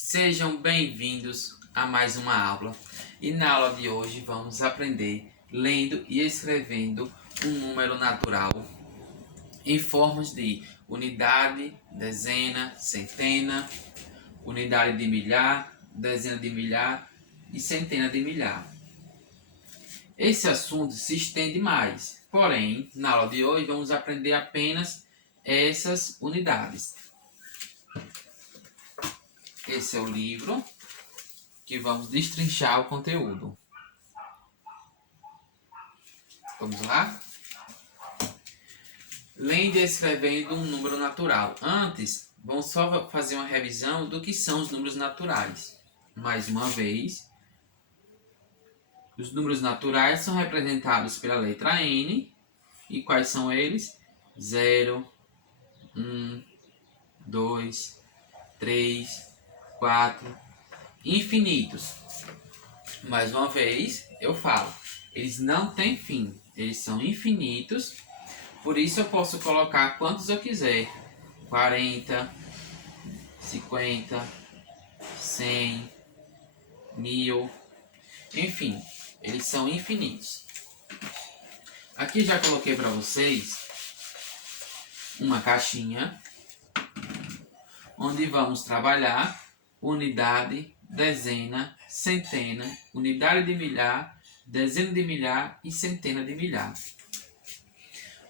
Sejam bem-vindos a mais uma aula. E na aula de hoje vamos aprender lendo e escrevendo um número natural em formas de unidade, dezena, centena, unidade de milhar, dezena de milhar e centena de milhar. Esse assunto se estende mais, porém, na aula de hoje vamos aprender apenas essas unidades. Esse é o livro que vamos destrinchar o conteúdo. Vamos lá? Lendo e escrevendo um número natural. Antes, vamos só fazer uma revisão do que são os números naturais. Mais uma vez, os números naturais são representados pela letra N. E quais são eles? 0, 1, 2, 3, 4, infinitos. Mais uma vez, eu falo, eles não têm fim, eles são infinitos, por isso eu posso colocar quantos eu quiser, 40, 50, 100, 1000, enfim, eles são infinitos. Aqui já coloquei para vocês uma caixinha, onde vamos trabalhar unidade, dezena, centena, unidade de milhar, dezena de milhar e centena de milhar.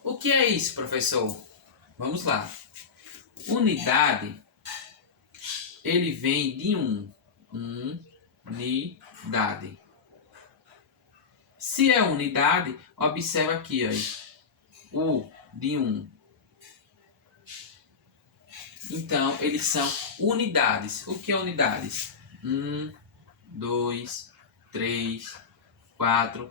O que é isso, professor? Vamos lá. Unidade, ele vem de unidade. Se é unidade, observa aqui, ó, U de 1. Então, eles são unidades. O que é unidades? 1, 2, 3, 4.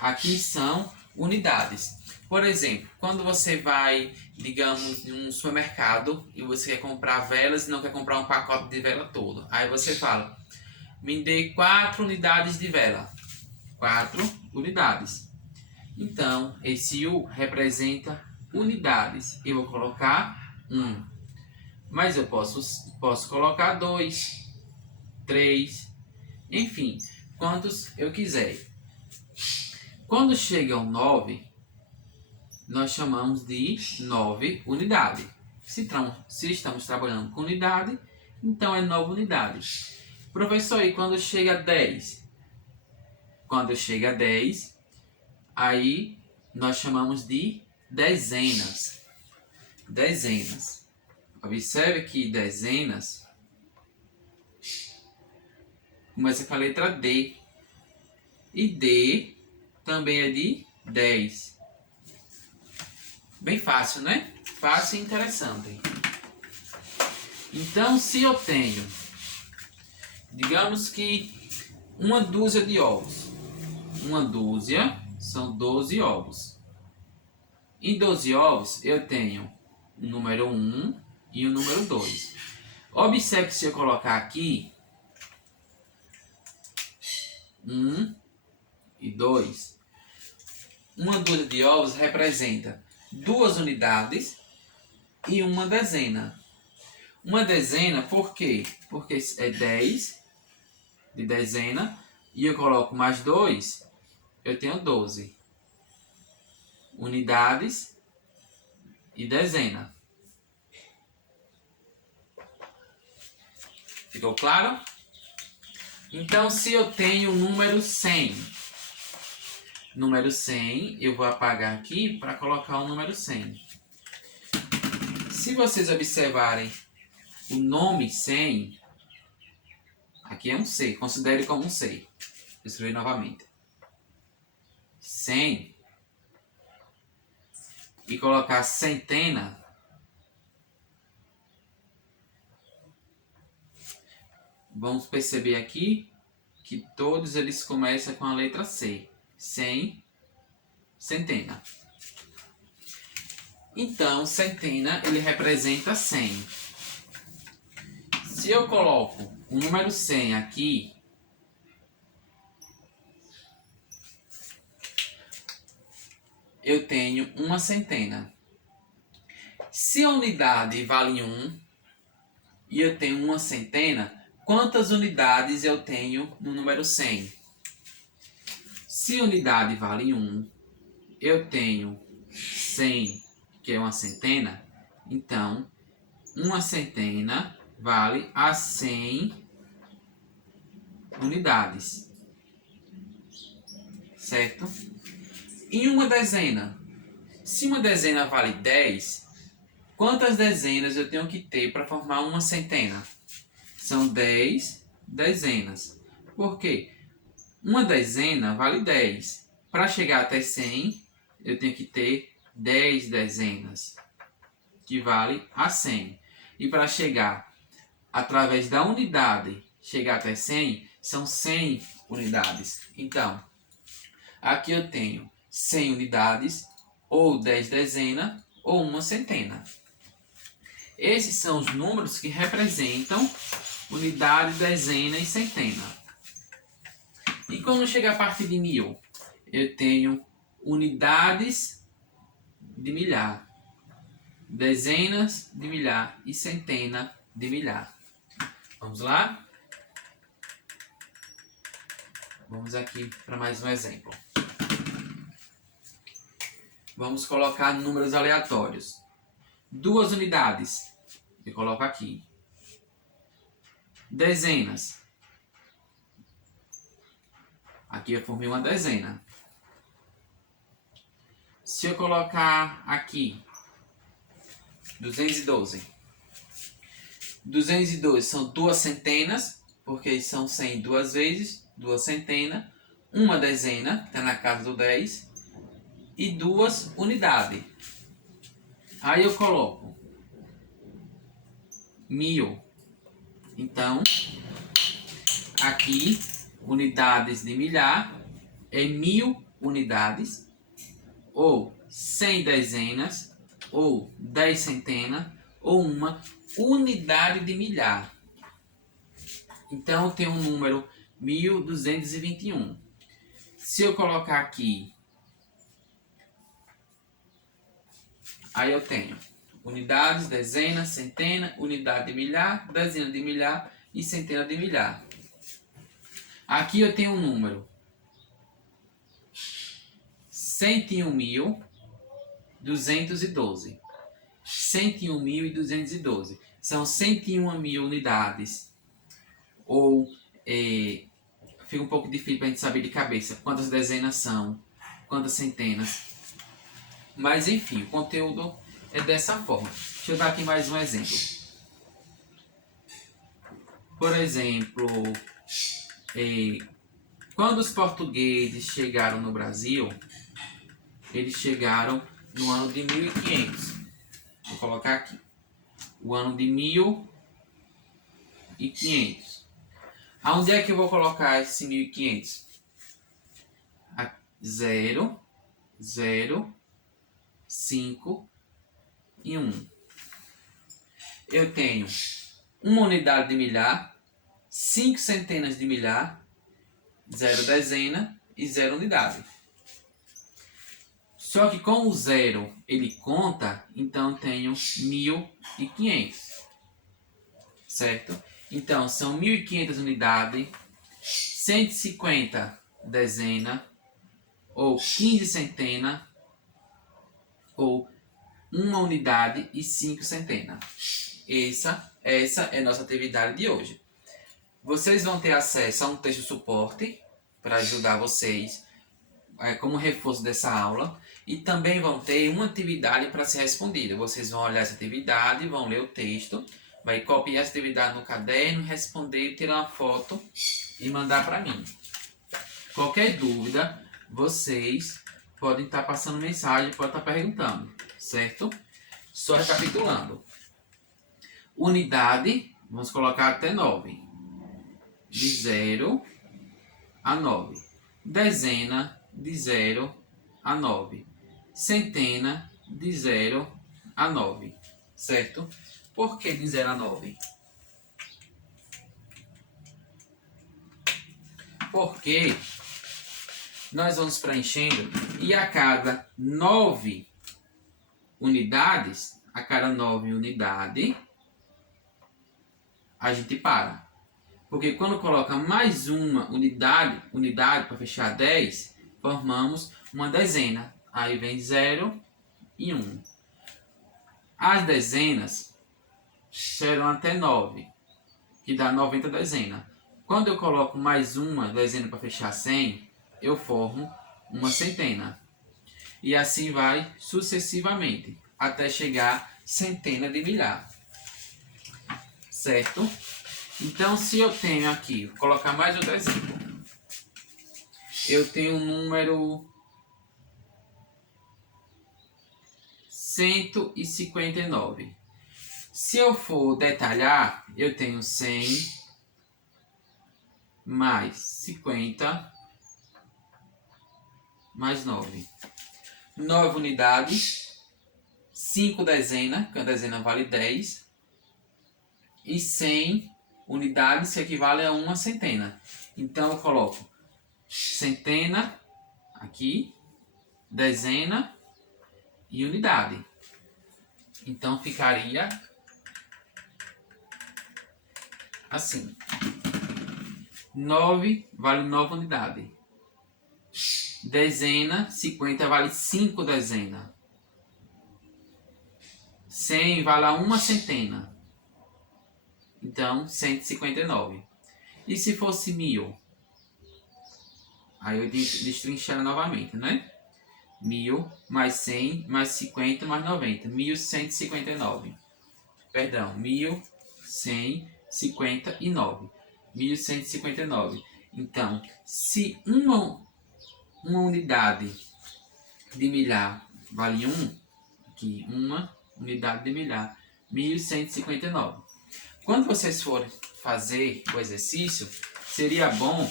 Aqui são unidades. Por exemplo, quando você vai, digamos, em um supermercado e você quer comprar velas e não quer comprar um pacote de vela todo. Aí você fala, me dê 4 unidades de vela. 4 unidades. Então, esse U representa unidades. Eu vou colocar 1. Mas eu posso colocar 2, 3, enfim, quantos eu quiser. Quando chega ao 9, nós chamamos de 9 unidade. Se estamos trabalhando com unidade, então é 9 unidades. Professor, e quando chega a 10? Quando chega a 10, aí nós chamamos de dezenas. Dezenas. Observe que dezenas começa com a letra D. E D também é de 10. Bem fácil, né? Fácil e interessante. Então, se eu tenho, digamos que uma dúzia de ovos. Uma dúzia são 12 ovos. Em 12 ovos, eu tenho o número 1 e o número 2. Observe que se eu colocar aqui 1 e 2, uma dúzia de ovos representa 2 unidades e uma dezena. Uma dezena, por quê? Porque é 10 de dezena e eu coloco mais 2, eu tenho 12 unidades e dezena. Ficou claro? Então, se eu tenho o número 100, eu vou apagar aqui para colocar o número 100. Se vocês observarem o nome 100, aqui é um C, considere como um C. Vou escrever novamente. 100 e colocar centena, vamos perceber aqui que todos eles começam com a letra C. 100, centena. Então, centena, ele representa 100. Se eu coloco o número 100 aqui, eu tenho uma centena. Se a unidade vale 1 e eu tenho uma centena, quantas unidades eu tenho no número 100? Se unidade vale 1, eu tenho 100, que é uma centena, então uma centena vale a 100 unidades, certo? E uma dezena? Se uma dezena vale 10, quantas dezenas eu tenho que ter para formar uma centena? São 10 dezenas. Por quê? Uma dezena vale 10. Para chegar até 100, eu tenho que ter 10 dezenas, que vale a 100. E para chegar através da unidade, chegar até 100, são 100 unidades. Então, aqui eu tenho 100 unidades, ou 10 dezenas, ou uma centena. Esses são os números que representam unidade, dezena e centena. E quando chega a partir de 1000, eu tenho unidades de milhar, dezenas de milhar e centena de milhar. Vamos lá? Vamos aqui para mais um exemplo. Vamos colocar números aleatórios. 2 unidades, eu coloco aqui. Dezenas. Aqui eu formei uma dezena. Se eu colocar aqui 212. 212 são 2 centenas, porque são 100 duas vezes, 2 centenas, uma dezena, que está na casa do 10, e 2 unidades. Aí eu coloco 1000. Então, aqui, unidades de milhar é 1000 unidades, ou 100 dezenas, ou 10 centenas, ou uma unidade de milhar. Então, eu tenho um número 1221. Se eu colocar aqui, aí eu tenho unidades, dezenas, centena, unidade de milhar, dezena de milhar e centena de milhar. Aqui eu tenho um número 101.212. 101.212. São 101.000 unidades. Ou, fica um pouco difícil para a gente saber de cabeça quantas dezenas são, quantas centenas. Mas, enfim, o conteúdo é dessa forma. Deixa eu dar aqui mais um exemplo. Por exemplo, quando os portugueses chegaram no Brasil, eles chegaram no ano de 1500. Vou colocar aqui. O ano de 1500. Aonde é que eu vou colocar esse 1500? 0, 0, 5 e 1. Eu tenho uma unidade de milhar, 5 centenas de milhar, 0 dezena e 0 unidade. Só que com o 0 ele conta, então eu tenho 1500. Certo? Então são 1500 unidades, 150 dezena, ou 15 centena, ou uma unidade e 5 centena. Essa é a nossa atividade de hoje. Vocês vão ter acesso a um texto suporte para ajudar vocês como reforço dessa aula, e também vão ter uma atividade para ser respondida. Vocês vão olhar essa atividade, vão ler o texto, vai copiar essa atividade no caderno, responder, tirar uma foto e mandar para mim. Qualquer dúvida, vocês podem estar passando mensagem, podem estar perguntando, certo? Só recapitulando. Unidade, vamos colocar até 9. De 0 a 9. Dezena, de 0 a 9. Centena, de 0 a 9. Certo? Por que de 0 a 9? Porque nós vamos preenchendo e a cada 9 unidades, a gente para. Porque quando coloca mais uma unidade para fechar 10, formamos uma dezena. Aí vem 0 e 1. As dezenas serão até 9, que dá 90 dezenas. Quando eu coloco mais uma dezena para fechar 100, eu formo uma centena. E assim vai sucessivamente, até chegar centena de milhar. Certo? Então, se eu tenho aqui, vou colocar mais outro exemplo. Eu tenho um número 159. Se eu for detalhar, eu tenho 100 mais 50 mais 9. 9 unidades, 5 dezenas, que a dezena vale 10, e 100 unidades, que equivale a uma centena. Então eu coloco centena aqui, dezena e unidade. Então ficaria assim. 9 vale 9 unidades. Dezena, 50 vale 5 dezenas. 100 vale a uma centena. Então, 159. E se fosse 1000? Aí eu destrinchar novamente, né? 1000 mais 100 mais 50 mais 90. 1159. Perdão, 1159. 1159. Então, se uma unidade de milhar vale 1, aqui, uma unidade de milhar, 1159. Quando vocês forem fazer o exercício, seria bom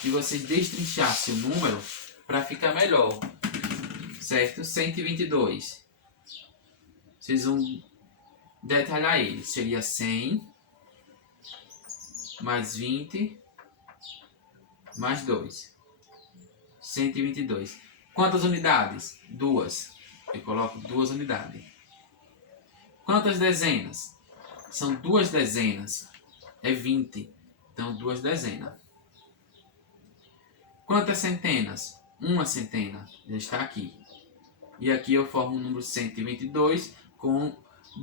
que vocês destrinchassem o número para ficar melhor. Certo? 122. Vocês vão detalhar ele. Seria 100 mais 20 mais 2. 122. Quantas unidades? 2. Eu coloco 2 unidades. Quantas dezenas? São 2 dezenas. É 20. Então, 2 dezenas. Quantas centenas? Uma centena. Já está aqui. E aqui eu formo o número 122 com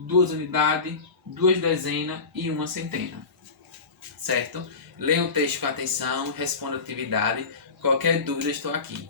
2 unidades, 2 dezenas e uma centena. Certo? Leia o texto com atenção, responda a atividade. Qualquer dúvida, estou aqui.